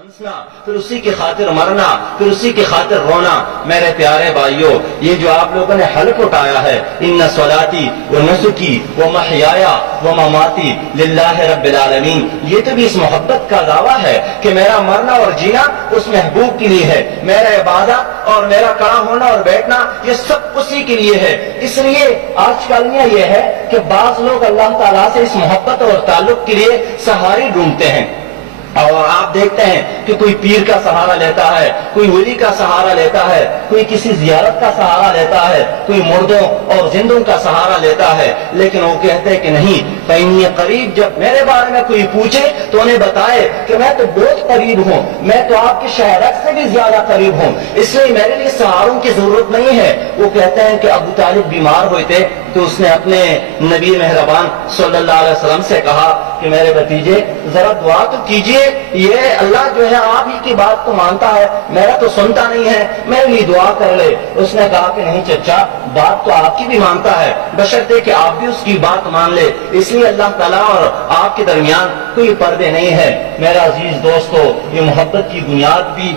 ہنسنا، پھر اسی کی خاطر مرنا، پھر اسی کی خاطر رونا۔ میرے پیارے بھائیوں، یہ جو آپ لوگوں نے حلق اٹھایا ہے، ان صلاتی و نسکی و محیایا و مماتی للہ رب العالمین، یہ تو بھی اس محبت کا دعویٰ ہے کہ میرا مرنا اور جینا اس محبوب کے لیے ہے، میرا عبادت اور میرا کھڑا ہونا اور بیٹھنا یہ سب اسی کے لیے ہے۔ اس لیے آج کل یہ ہے کہ بعض لوگ اللہ تعالیٰ سے اس محبت اور تعلق کے لیے سہارے ڈھونڈتے ہیں، اور آپ دیکھتے ہیں کہ کوئی پیر کا سہارا لیتا ہے، کوئی ولی کا سہارا لیتا ہے، کوئی کسی زیارت کا سہارا لیتا ہے، کوئی مردوں اور زندوں کا سہارا لیتا ہے، لیکن وہ کہتے ہیں کہ نہیں، فإنی قریب۔ جب میرے بارے میں کوئی پوچھے تو انہیں بتائے کہ میں تو بہت قریب ہوں، میں تو آپ کے شہرک سے بھی زیادہ قریب ہوں، اس لیے میرے لیے سہاروں کی ضرورت نہیں ہے۔ وہ کہتے ہیں کہ ابو طالب بیمار ہوئے تھے تو اس نے اپنے نبی مہربان صلی اللہ علیہ وسلم سے کہا کہ میرے بھتیجے ذرا دعا تو کیجئے، یہ اللہ جو ہے آپ ہی کی بات تو مانتا ہے، میرا تو سنتا نہیں ہے، میرے لیے دعا کر لے۔ اس نے کہا کہ نہیں چچا، بات تو آپ کی بھی مانتا ہے، بشرطے کہ آپ بھی اس کی بات مان لے، اس لیے اللہ تعالیٰ اور آپ کے درمیان کوئی پردے نہیں ہے۔ میرا عزیز دوستو، یہ محبت کی بنیاد بھی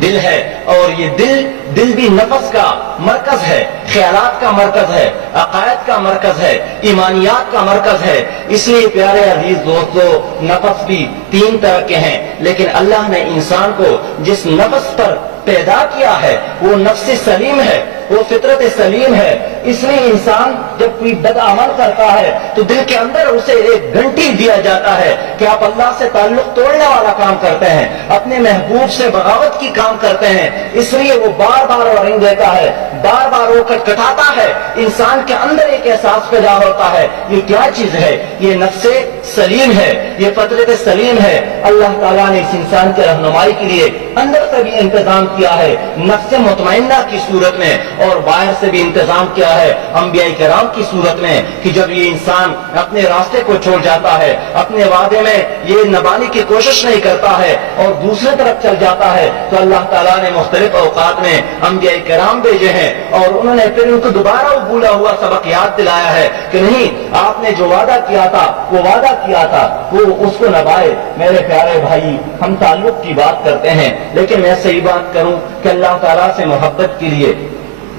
دل ہے، اور یہ دل بھی نفس کا مرکز ہے، خیالات کا مرکز ہے، عقائد کا مرکز ہے، ایمانیات کا مرکز ہے۔ اس لیے پیارے عزیز دوستو، نفس بھی تین طرح کے ہیں، لیکن اللہ نے انسان کو جس نفس پر پیدا کیا ہے وہ نفس سلیم ہے، وہ فطرت سلیم ہے۔ اس لیے انسان جب کوئی بد عمل کرتا ہے تو دل کے اندر اسے ایک گھنٹی دیا جاتا ہے کہ آپ اللہ سے تعلق توڑنے والا کام کرتے ہیں، اپنے محبوب سے بغاوت کی کام کرتے ہیں۔ اس لیے وہ بار بار وارننگ دیتا ہے، بار بار وہ کٹکھٹاتا ہے، انسان کے اندر ایک احساس پیدا ہوتا ہے، یہ کیا چیز ہے؟ یہ نفس سلیم ہے، یہ فطرت سلیم ہے۔ اللہ تعالیٰ نے اس انسان کے رہنمائی کے لیے اندر سے بھی انتظام کیا ہے نفس مطمئنہ کی صورت میں، اور باہر سے بھی انتظام کیا ہے انبیاء کرام کی صورت میں، کہ جب یہ انسان اپنے راستے کو چھوڑ جاتا ہے، اپنے وعدے میں یہ نبھانے کی کوشش نہیں کرتا ہے اور دوسرے طرف چل جاتا ہے، تو اللہ تعالیٰ نے مختلف اوقات میں انبیاء کرام بھیجے ہیں، اور انہوں نے پھر ان کو دوبارہ وہ بھولا ہوا سبق یاد دلایا ہے کہ نہیں، آپ نے جو وعدہ کیا تھا، وہ وعدہ کیا تھا، وہ اس کو نبھائے۔ میرے پیارے بھائی، ہم تعلق کی بات کرتے ہیں، لیکن میں صحیح بات کروں کہ اللہ تعالیٰ سے محبت کے لیے،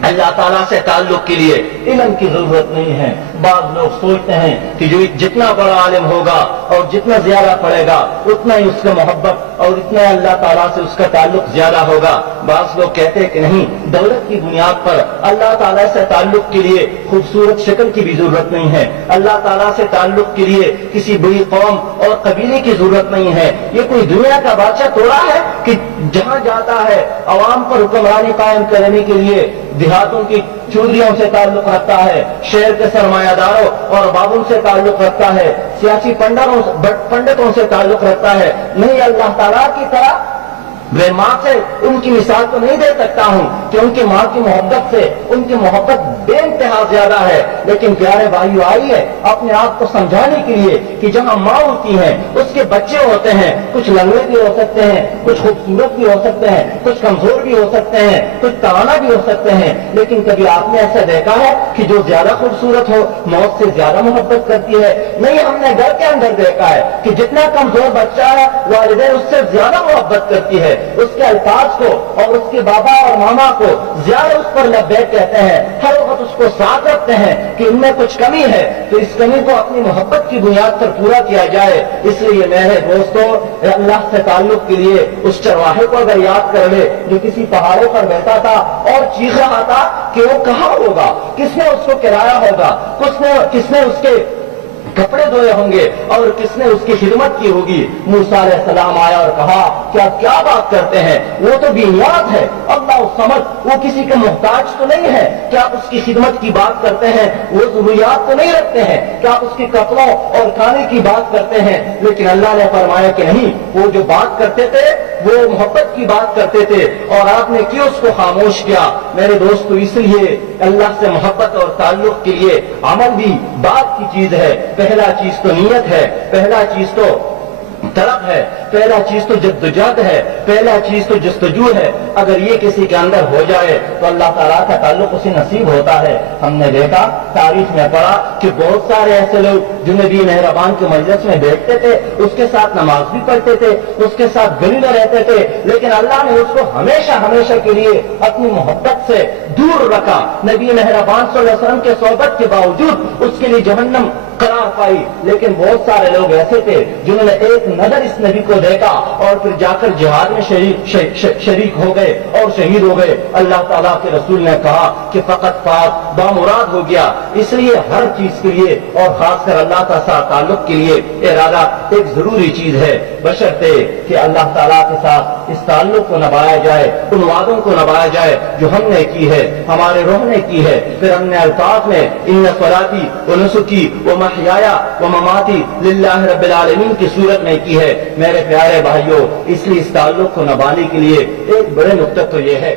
اللہ تعالیٰ سے تعلق کے لیے علم کی ضرورت نہیں ہے۔ بعض لوگ سوچتے ہیں کہ جو جتنا بڑا عالم ہوگا اور جتنا زیادہ پڑھے گا اتنا ہی اس کا محبت اور اتنا اللہ تعالیٰ سے اس کا تعلق زیادہ ہوگا۔ بعض لوگ کہتے ہیں کہ نہیں، دولت کی بنیاد پر اللہ تعالیٰ سے تعلق کے لیے خوبصورت شکل کی بھی ضرورت نہیں ہے، اللہ تعالیٰ سے تعلق کے لیے کسی بڑی قوم اور قبیلے کی ضرورت نہیں ہے۔ یہ کوئی دنیا کا بادشاہ توڑا ہے کہ جہاں جاتا ہے عوام پر حکمرانی قائم کرنے کے لیے دیہاتوں کی چودھریوں سے تعلق رکھتا ہے، شہر کے سرمایہ داروں اور بابوں سے تعلق رکھتا ہے، سیاسی پنڈتوں سے تعلق رکھتا ہے۔ نہیں، اللہ تعالیٰ کی طرح میں ماں سے ان کی مثال تو نہیں دے سکتا ہوں کہ ان کی ماں کی محبت سے ان کی محبت بے انتہا زیادہ ہے، لیکن پیارے بھائیو، آئیے اپنے آپ کو سمجھانے کے لیے کہ جہاں ماں ہوتی ہیں اس کے بچے ہوتے ہیں، کچھ لنگڑے بھی ہو سکتے ہیں، کچھ خوبصورت بھی ہو سکتے ہیں، کچھ کمزور بھی ہو سکتے ہیں، کچھ توانا بھی ہو سکتے ہیں، لیکن کبھی آپ نے ایسا دیکھا ہے کہ جو زیادہ خوبصورت ہو موت سے زیادہ محبت کرتی ہے؟ نہیں، ہم نے گھر کے اندر دیکھا ہے کہ جتنا کمزور بچہ ہے والدین اس سے زیادہ محبت کرتی ہے، اس کے الفاظ کو اور اس کے بابا اور ماما کو زیادہ اس پر لبیک کہتے ہیں، ہر وقت اس کو ساتھ رکھتے ہیں کہ ان میں کچھ کمی ہے تو اس کمی کو اپنی محبت کی بنیاد پر پورا کیا جائے۔ اس لیے میرے دوستوں، اللہ سے تعلق کے لیے اس چرواہے کو اگر یاد کر لے جو کسی پہاڑوں پر بیٹھا تھا اور چیخ رہا تھا کہ وہ کہاں ہوگا، کس نے اس کو کرایا ہوگا، کس نے اس کے کپڑے دھوئے ہوں گے اور کس نے اس کی خدمت کی ہوگی۔ موسیٰ علیہ السلام آیا اور کہا کہ آپ کیا بات کرتے ہیں، وہ تو بے نیاز ہے، اللہ سمجھ، وہ کسی کے محتاج تو نہیں ہے، کیا آپ اس کی خدمت کی بات کرتے ہیں؟ وہ ضروریات تو نہیں رکھتے ہیں، کیا آپ اس کے کپڑوں اور کھانے کی بات کرتے ہیں؟ لیکن اللہ نے فرمایا کہ نہیں، وہ جو بات کرتے تھے وہ محبت کی بات کرتے تھے اور آپ نے کیوں اس کو خاموش کیا؟ میرے دوستو، اس لیے اللہ سے محبت اور تعلق کے لیے عمل بھی بات کی چیز ہے۔ پہلا چیز تو نیت ہے، پہلا چیز تو طلب ہے، پہلا چیز تو جدوجہد ہے، پہلا چیز تو جستجو ہے۔ اگر یہ کسی کے اندر ہو جائے تو اللہ تعالیٰ کا تعلق اسے نصیب ہوتا ہے۔ ہم نے دیکھا، تاریخ میں پڑھا کہ بہت سارے ایسے لوگ جو نبی مہربان کے مجلس میں بیٹھتے تھے، اس کے ساتھ نماز بھی پڑھتے تھے، اس کے ساتھ گلی میں رہتے تھے، لیکن اللہ نے اس کو ہمیشہ ہمیشہ کے لیے اپنی محبت سے دور رکھا۔ نبی مہربان صلی اللہ علیہ وسلم کے صحبت کے باوجود اس کے لیے جہنم قرار پائی۔ لیکن بہت سارے لوگ ایسے تھے جنہوں نے ایک نظر اس نبی کو دیکھا اور پھر جا کر جہاد میں شریک ہو گئے اور شہید ہو گئے۔ اللہ تعالیٰ کے رسول نے کہا کہ فقط فات بامراد ہو گیا۔ اس لیے ہر چیز کے لیے اور خاص کر اللہ کا ساتھ تعلق کے لیے ارادہ ایک ضروری چیز ہے، بشرطے کہ اللہ تعالیٰ کے ساتھ اس تعلق کو نبھایا جائے، ان وعدوں کو نبھایا جائے جو ہم نے کی ہے، ہمارے روح نے کی ہے۔ پھر ہم نے الطاف میں ان صلاتی و نسکی و محیایا و مماتی للہ رب العالمین کی صورت میں کی ہے۔ میرے پیارے بھائیوں، اس لیے اس تعلق کو نبھانے کے لیے ایک بڑے نقطہ تو یہ ہے